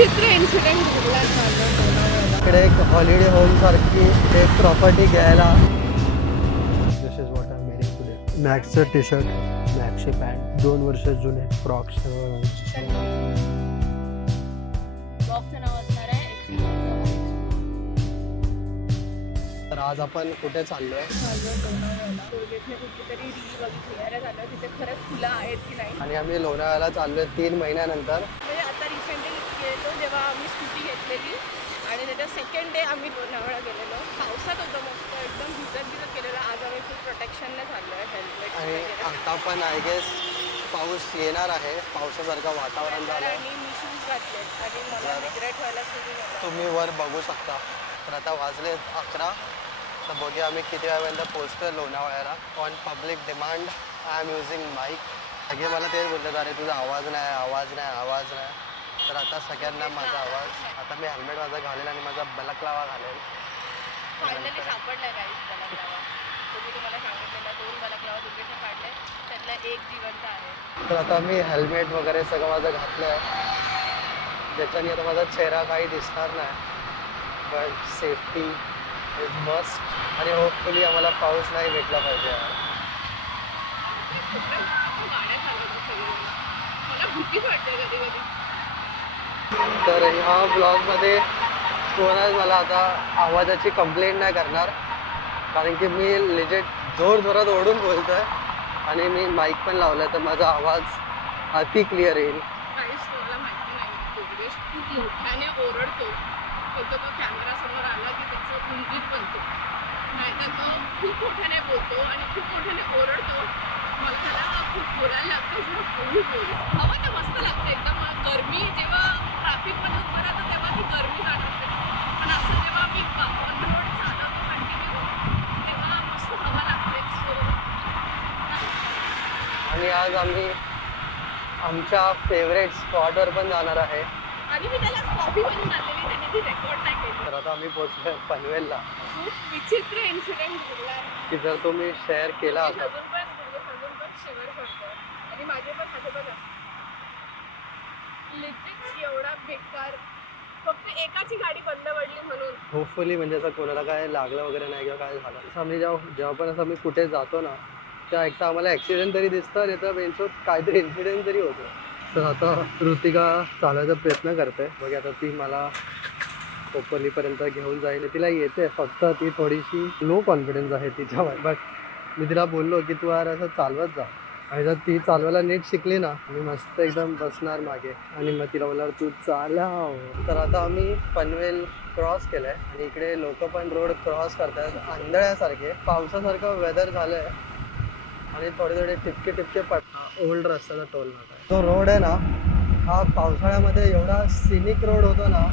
विचित्र इन्सिडेंट घडला माझा. इकडे एक हॉलिडे होम सारखी एक प्रॉपर्टी घ्यायला. This is what I am wearing today. मॅक्सचं टी शर्ट, मॅक्सची पॅन्ट, 2 वर्ष जुने फ्रॉक्स. ब्लॉगचं नाव असणार आहे तर आज आपण कुठे चाललोय? कुठेतरी रील बघितली झालं तिथे खरंच फुलं आहेत की नाही. आणि आम्ही लोणावळ्याला चाललोय 3 महिन्यानंतर. म्हणजे आता रिसेंटली गेलो जेव्हा आम्ही स्कूटी घेतलेली आणि त्याच्या सेकंड डे आम्ही लोणावळा गेलेलो. पावसात होतं मस्त एकदम भिजत गेलेलं. आज आम्ही फुल प्रोटेक्शनने चाललोय, हेल्मेट आणि आता पण आय गेस पाऊस येणार आहे. पावसासारखं वातावरण झालं आणि मी शूज घातलेत आणि मला रिग्रेट व्हायला सुरू झालं. तुम्ही वर बघू शकता. तर आता वाजले 11. तर बघूया आम्ही किती वेळापर्यंत पोहोचतोय लोणावळ्याला. On public demand I am using mic. सगळे मला तेच बोलतात, अरे तुझा आवाज नाही, आवाज नाही, आवाज नाही. तर आता सगळ्यांना माझा आवाज. आता मी हेल्मेट माझा घालेल आणि माझा बलक्लावा घालेल. फायनली सापडलाय गाईस बलक्लावा. तुम्ही तुम्हाला सांगितलेलं 2 बलक्लावा दुर्गेशने काढले, त्यातला एक जिवंत आहे. तर आता मी हेल्मेट वगैरे सगळं माझं घातलं आहे, ज्याच्याने आता माझा चेहरा काही दिसणार नाही. पण सेफ्टी इज मस्ट. आणि होपफुली आम्हाला पाऊस नाही भेटला पाहिजे. मला भीती वाटते कधी कधी. तर ह्या ब्लॉगमध्ये कोणाच मला आता आवाजाची कंप्लेंट नाही करणार, कारण की मी लिजिट जोरात ओढून बोलतोय आणि मी माईक पण लावलाय, तर माझा आवाज अति क्लिअर येईल. काहीच तुम्हाला माहिती नाही, दुर्गेश खूप मोठ्याने ओरडतो. तो कॅमेरा समोर आला की त्याचं गुंगीत बनतो, नाहीतर तो खूप मोठ्याने बोलतो आणि खूप मोठ्याने ओरडतो. मला त्याला खूप बोलायला लागतं. हवा तर मस्त लागते एकदम. गरमी जेव्हा ट्रॅफिकमध्ये उभं राहतं तेव्हा ती गरमी जाणवते, पण असं जेव्हा मी ऑन रोड चालवतो कंटिन्यू तेव्हा मस्त हवा लागते. आणि आज आम्ही आमच्या फेवरेट स्पॉटवर पण जाणार आहे. आणि मी त्याला कॉफी बनवून आणलेली, त्याने ती रेकॉर्ड नाही केली. तर आता आम्ही पोहोचलोय पनवेलला. खूप विचित्र इन्सिडेंट घडला की जर तुम्ही शेअर केला अजून होता. पण शेअर करतो आणि माझे पण माझे बघा लिटिल एवढा बेकार. फक्त एकाची गाडी बंद पडली म्हणून. होपफुली म्हणजे असं कोणाला काय लागलं वगैरे नाही किंवा काय झालं. असं आम्ही जेव्हा पण असं आम्ही कुठे जातो ना, त्या एकदा आम्हाला ॲक्सिडेंट तरी दिसतं, नाही तर बेंचवर काहीतरी इन्सिडेंट तरी होतो. तर आता ऋतिका चालायचा प्रयत्न करते. बघा आता ती मला कोपरलीपर्यंत घेऊन जाईल. तिला येते, फक्त ती थोडीशी लो कॉन्फिडन्स आहे तिच्यावर. बट मी तिला बोललो की तू यार असं चालवत जा, आणि जर ती चालवायला नीट शिकली ना, मी मस्त एकदम बसणार मागे आणि मग तिला बोलणार तू चालव. तर आता आम्ही पनवेल क्रॉस केलं आहे आणि इकडे लोक पण रोड क्रॉस करतात आंधळ्यासारखे. पावसासारखं वेदर झालं आहे आणि थोडे टिपके ओल्ड रस्त्याचा टोल नाका आहे. तो रोड आहे ना, हा पावसाळ्यामध्ये एवढा सिनिक रोड होतो ना.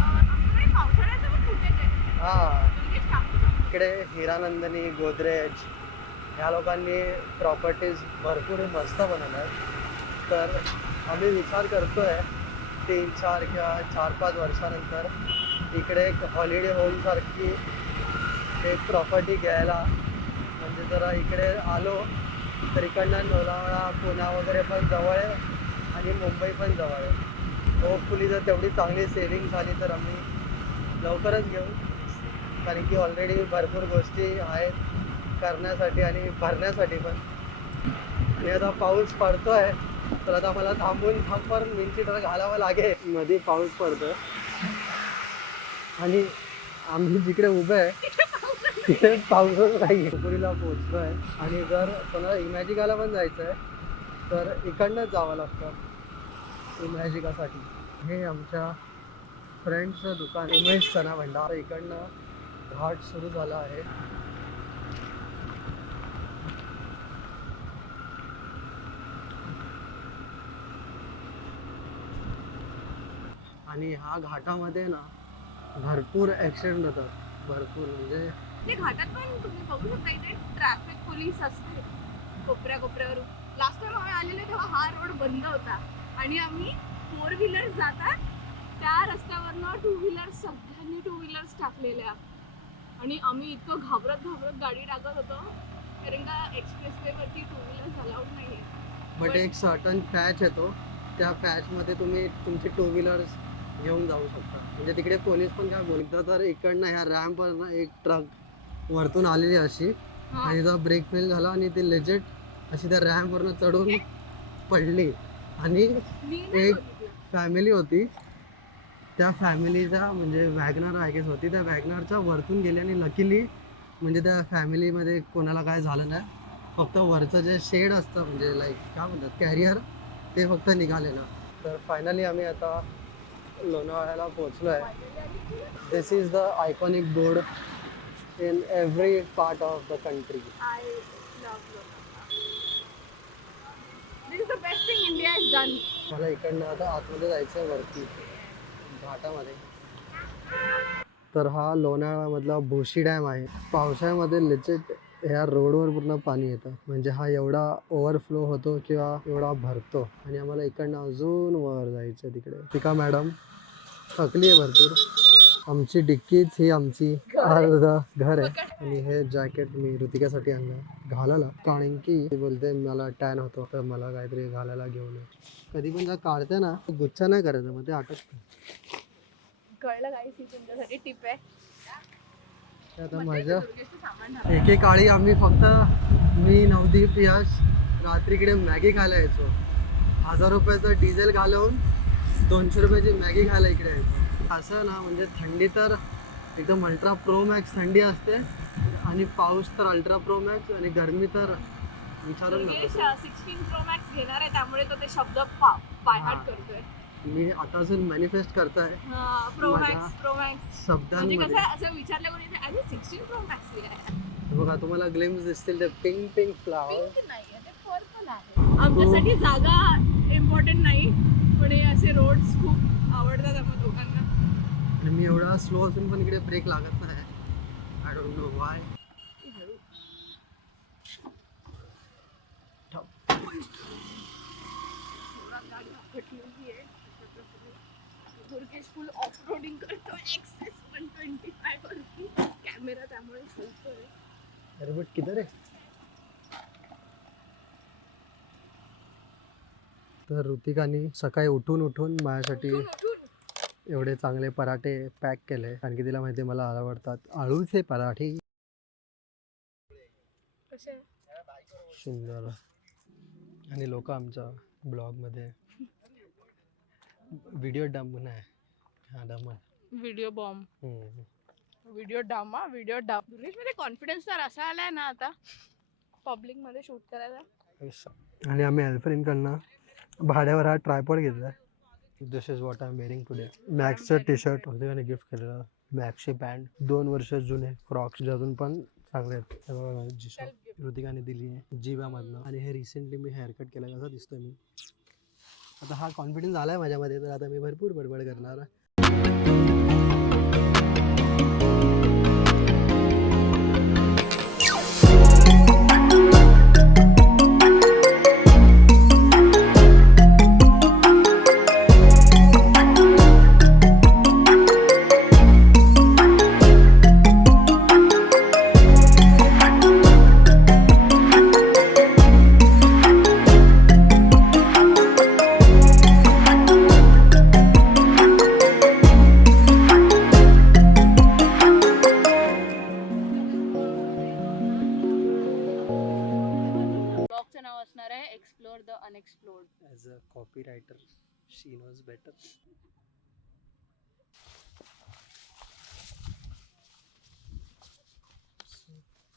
इकडे हिरानंदिनी, गोदरेज ह्या लोकांनी प्रॉपर्टीज भरपूर मस्त बनवल्या आहेत. तर आम्ही विचार करतोय 3-4 किंवा 4-5 वर्षानंतर इकडे एक हॉलिडे होम सारखी एक प्रॉपर्टी घ्यायला. म्हणजे जरा इकडे आलो तर इकडनं लोणावळा, पुणा वगैरे पण जवळ आहे आणि मुंबई पण जवळ आहे. होपफुली जर तेवढी चांगली सेविंग झाली तर आम्ही लवकरच घेऊ, कारण की ऑलरेडी भरपूर गोष्टी आहेत करण्यासाठी आणि भरण्यासाठी पण. आणि आता पाऊस पडतोय, तर आता मला थांबून मिनिट घालावं लागेल. मध्ये पाऊस पडतोय आणि आम्ही जिकडे उभे आहे तिथे पाऊसच नाही. पुरीला पोहोचलोय आणि जर कोणाला इमॅजिकाला पण जायचं आहे तर इकडनंच जावं लागतं इमॅजिकासाठी. हे आमच्या फ्रेंडचं दुकान उमेश चना भंडार. इकडनं घाट सुरू झाला आहे. आणि ह्या घाटामध्ये ना भरपूर ॲक्सिडेंट होतात, भरपूर. म्हणजे ते घाटात पण तुम्ही बघू शकता इथे ट्रॅफिक पोलीस असते कोपऱ्यावर. लास्ट टाइम आम्ही आलेले तेव्हा हा रोड बंद होता आणि आम्ही 4 व्हीलर्स जातात त्या रस्त्यावरनं 2 व्हीलर्स, सगळ्यांनी 2 व्हीलर्स टाकलेल्या आणि आम्ही इतकं घाबरत गाडी टाकत होतो, कारण का एक्सप्रेसवे वरती 2 व्हीलर्स अलाउड नाही आहे. बट एक सर्टन पॅच येतो, त्या पॅचमध्ये तुम्ही तुमची 2 व्हीलर्स घेऊन जाऊ शकता. म्हणजे तिकडे पोलीस पण काय बोलतात तर इकडनं ह्या रॅम्पवरनं एक ट्रक वरतून आलेली अशी हा. आणि तिचा ब्रेक फेल झाला आणि ती लेजेट अशी त्या रॅम्पवरनं चढून पडली आणि मी नाही एक बघितलं. फॅमिली होती त्या फॅमिलीचा म्हणजे वॅगनर आय गेस होती त्या वॅगनरच्या वरतून गेली आणि लकीली म्हणजे त्या फॅमिलीमध्ये कोणाला काय झालं नाही. फक्त वरचं जे शेड असतं म्हणजे लाईक काय म्हणतात कॅरियर ते फक्त निघालेलं. तर फायनली आम्ही आता लोणावळ्याला पोहोचलो आहे. This is the iconic board in every part of the country. I love Lonavala. This is the best thing India has done. मला इकडनं आता आतमध्ये जायचं आहे वरती घाटामध्ये. तर हा लोणावळ्यामधला भोशी डॅम आहे. पावसाळ्यामध्ये लिचिट ह्या रोडवर पूर्ण पाणी येतं म्हणजे हा एवढा ओव्हरफ्लो होतो किंवा एवढा भरतो आणि आम्हाला इकडनं अजून वर जायचं तिकडे. टिका मॅडम थकली आहे भरपूर. आमची डिक्कीच ही आमची अर्धा घर आहे आणि हे जॅकेट मी ऋतिकासाठी आणलं घालायला कारण की ती बोलते मला टॅन होतो तर मला काहीतरी घालायला घेऊन ये. कधी पण जर काढते ना गुच्छा नाही करायचं मग ते अटकतं. कळलं गाईस ही तुमच्यासाठी टिप आहे. आता माझ्या दुर्गेशचं सामान झालं. एकेकाळी आम्ही फक्त मी नवदीप यश रात्रीकडे मॅगी खायला यायचो. 1000 रुपयाचं डिझेल घालवून 200 रुपयाची मॅगी खायला इकडे यायचो. असं ना म्हणजे थंडी तर एकदम अल्ट्रा प्रो मॅक्स थंडी असते आणि पाऊस तर अल्ट्रा प्रो मॅक्स आणि गरमी तर विचारून दुर्गेश नको. 16 प्रो मॅक्स घेणार आहे त्यामुळे तो ते शब्द बायहार्ट करतोय. मी आता अजून मॅनिफेस्ट करताय प्रो माझ्या मॅक्स प्रो मॅक्स म्हणजे शब्दांमध्ये. कसं आहे, असं विचारलं कोणी तर अरे 16 प्रो मॅक्स आहे. बघा तुम्हाला ग्लिम्स दिसतील ते पिंक पिंक फ्लावर. पिंक नाही आहे ते पर्पल आहे. आमच्यासाठी जागा इम्पॉर्टंट नाही पण हे असे रोड्स खूप आवडतात आम्हाला दोघांना. आणि मी एवढा स्लो असून पण इकडे ब्रेक लागत नाही. I don't know Y. Durgesh full off roading करतो एक्सेस 125 वरती कॅमेरा त्यामुळे हलतोय. अरे बट किधर आहे. तर ऋतिकानी सकाळी उठून माझ्यासाठी उठून एवढे चांगले पराठे पॅक केले कारण की तिला माहिती मला आवडतात आळूचे पराठे. कसे सुंदर. आणि लोक आमच्या ब्लॉगमध्ये व्हिडिओ डम नाही हा डम व्हिडिओ बॉम्ब व्हिडिओ डामा व्हिडिओ डाम. दुर्गेश मध्ये कॉन्फिडन्स तर असा आलाय ना आता पब्लिक मध्ये शूट करायला. आणि आम्ही अल्फ्रेनकडनं भाड्यावर हा ट्रायपॉड घेतला. This is what I am wearing today. मॅक्सचं टी शर्ट ऋतिकाने गिफ्ट केलेलं. मॅक्सची पॅन्ट 2 वर्ष जुने फ्रॉक्स जे अजून पण चांगले आहेत. हे बघा जी शॉप ऋतिकाने दिली आहे जीवामधनं. आणि हे रिसेंटली मी हेअरकट केला कसा दिसतोय मी. आता हा कॉन्फिडन्स आलाय माझ्यामध्ये तर आता मी भरपूर बडबड करणार. ब्लॉगचं नाव असणार आहे explore the unexplored. As a copy writer she knows better.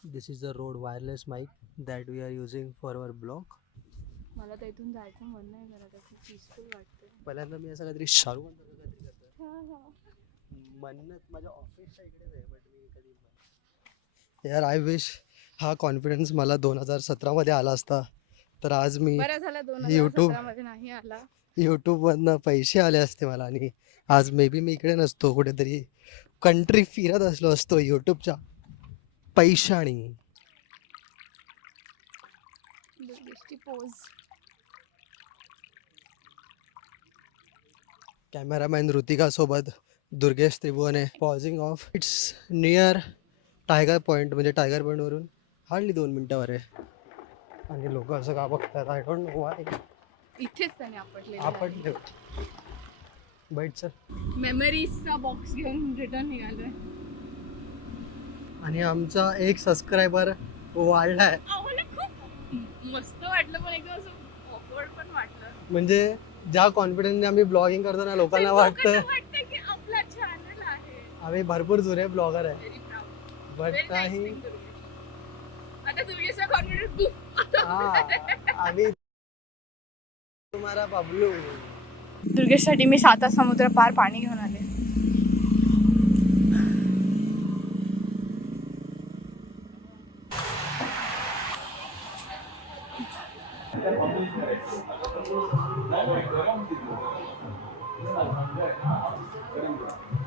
This is the road wireless mic that we are using for our blog. मला तर इथून जायचं मन नाही करत असं पीसफुल वाटतंय. पहिल्यांदा मी असं काहीतरी शाहरुख खानचं काहीतरी करतो. मन्नत माझ्या ऑफिसच्या इकडेच आहे बट मी कधी यार आय विश हा कॉन्फिडन्स मला 2017 मध्ये आला असता तर आज मी बरं झालं YouTube 2017 मध्ये नाही आला. यूट्यूबमधनं पैसे आले असते मला आणि आज मे बी मी इकडे नसतो कुठेतरी कंट्री फिरत असलो असतो यूट्यूबच्या पैशाणी. दुर्गेशची पोज. कॅमेरामॅन ऋतिका सोबत Durgesh Tribhuvane posing off. It's near tiger point म्हणजे टायगर पॉईंटवरून हार्डली 2 मिनटावर आहे. आणि लोक असं का बघतात आय डोंट नो वाय. इथेच त्याने आपटलेलं आपण आहे. बैठ चल. मेमरीजचा बॉक्स घेऊन रिटर्न निघालोय. आणि आमचा एक सबस्क्रायबर वाढलाय. आम्हाला खूप मस्त वाटलं पण एकदम असं ऑकवर्ड पण वाटलं. म्हणजे ज्या कॉन्फिडन्सने आम्ही ब्लॉगिंग करतो ना लोकांना वाटतं की आपला चॅनल आहे. आम्ही भरपूर जुने ब्लॉगर आहे. Very proud. But Very nice नाही. thing, दुर्गेश. आता दुर्गेशचा कॉन्फिडन्स आम्ही तुम्हाला बबलू. दुर्गेशसाठी मी 7 समुद्र पार पाणी घेऊन आले.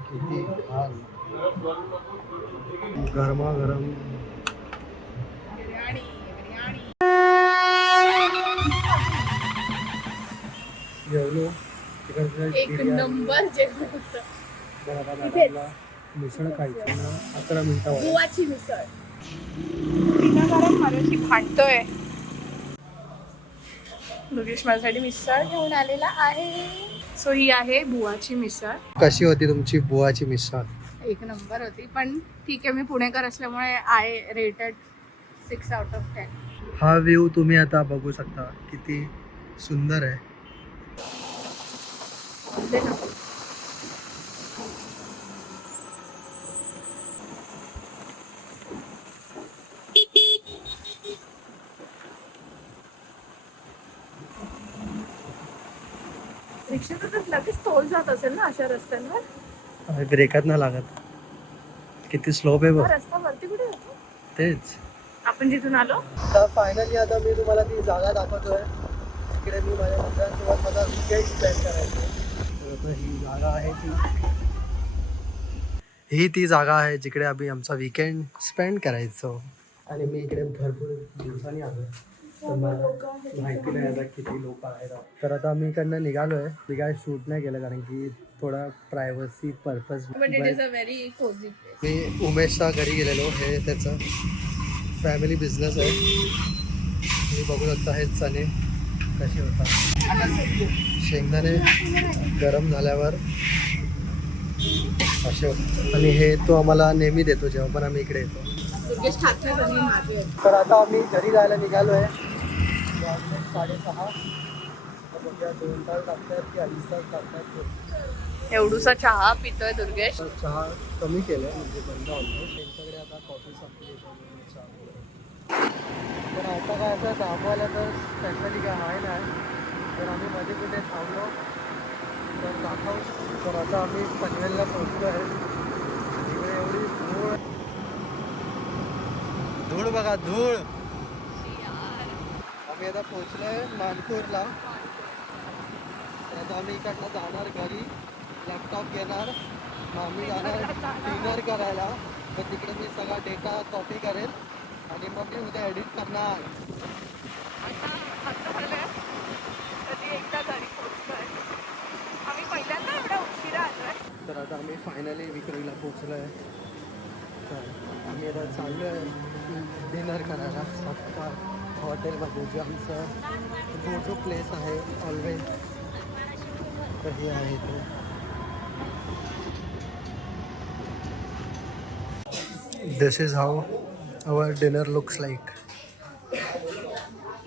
किती छान गरमागरम. बिर्याणी बिर्याणी. जेवलो तिकडचं एक बिर्याणी. नंबर जेवण होतं. बरं, आता इथेच. मॅडमला मिसळ खायची ना 11 मिनिटावर. बुवाची मिसळ. विनाकारण माझ्याशी भांडतोय. दुर्गेश माझ्यासाठी मिसळ घेऊन आलेला आहे. सो ही आहे बुवाची मिसळ. कशी होती तुमची बुवाची मिसळ? एक नंबर होती पण ठीक आहे मी पुणेकर असल्यामुळे आय रेटेड 6 out of 10. हा व्ह्यू तुम्ही आता बघू शकता किती सुंदर आहे. रिक्षाचा तर लगेच तोल जात असेल ना अशा रस्त्यांवर. ब्रेकात ना लागत. किती स्लोप आहे बघ. हा रस्ता वरती कुठे होतो तेच. आपण जिथून आलो. तर फायनली आता मी तुम्हाला ती जागा दाखवतोय. इकडे मी माझ्या मित्रांसोबत माझा वीकेंड स्पेंड करायचो. तर ही जागा आहे ती जागा आहे जिकडे आम्ही आमचा वीकेंड स्पेंड करायचो. आणि मी इकडे भरपूर दिवसांनी आलो. तर मला माहिती नाही आता किती लोक आहेत. तर आता आम्ही इकडनं निघालो आहे. मी काय शूट नाही केलं कारण की थोडा privacy purpose. But it is a very cozy place. मी उमेशच्या घरी गेलेलो. हे त्याचं फॅमिली बिझनेस आहे. तुम्ही बघू शकता हे चणे कसे होतात. शेंगदाणे गरम झाल्यावर असे होतात. आणि हे तो आम्हाला नेहमी देतो जेव्हा पण आम्ही इकडे येतो. दुर्गेश खात नाही तरी माझे. तर आता आम्ही घरी जायला निघालो आहे. 6:30. बघूया 2 तास लागतात की 2.5 तास लागतात. एवढूसा चहा पितोय दुर्गेश. तर चहा कमी केलं आहे म्हणजे बंद होतो. त्यांच्याकडे आता कॉफी संपली चहा. तर आता काय असं दाखवायला तर स्पेशली काय आहे नाही. तर आम्ही मध्ये कुठे थांबलो तर दाखवू. तर आता आम्ही पनवेलला पोहोचलो आहे. इकडे एवढी धूळ बघा धूळ. आम्ही आता पोहोचलो आहे मानपूरला. तर आता आम्ही इकडनं जाणार घरी. लॅपटॉप घेणार. मग आम्ही जाणार डिनर करायला. तर तिकडे मी सगळा डेटा कॉपी करेल आणि मग मी उद्या एडिट करणार. आम्ही पहिल्यांदा एवढा उशिरा आलोय. तर आता आम्ही फायनली विक्रोळीला पोहोचलो आहे. तर आम्ही आता चाललो आहे डिनर करायला सत्ता हॉटेलमध्ये जे आमचं जो प्लेस आहे ऑलवेज. तर हे आहे तो. This is how our dinner looks like.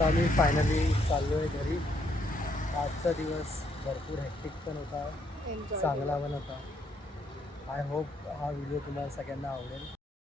आम्ही फायनली चाललो आहे घरी. आजचा दिवस भरपूर हेक्टिक पण होता. चांगला पण होता. आय होप हा व्हिडिओ तुम्हाला सगळ्यांना आवडेल.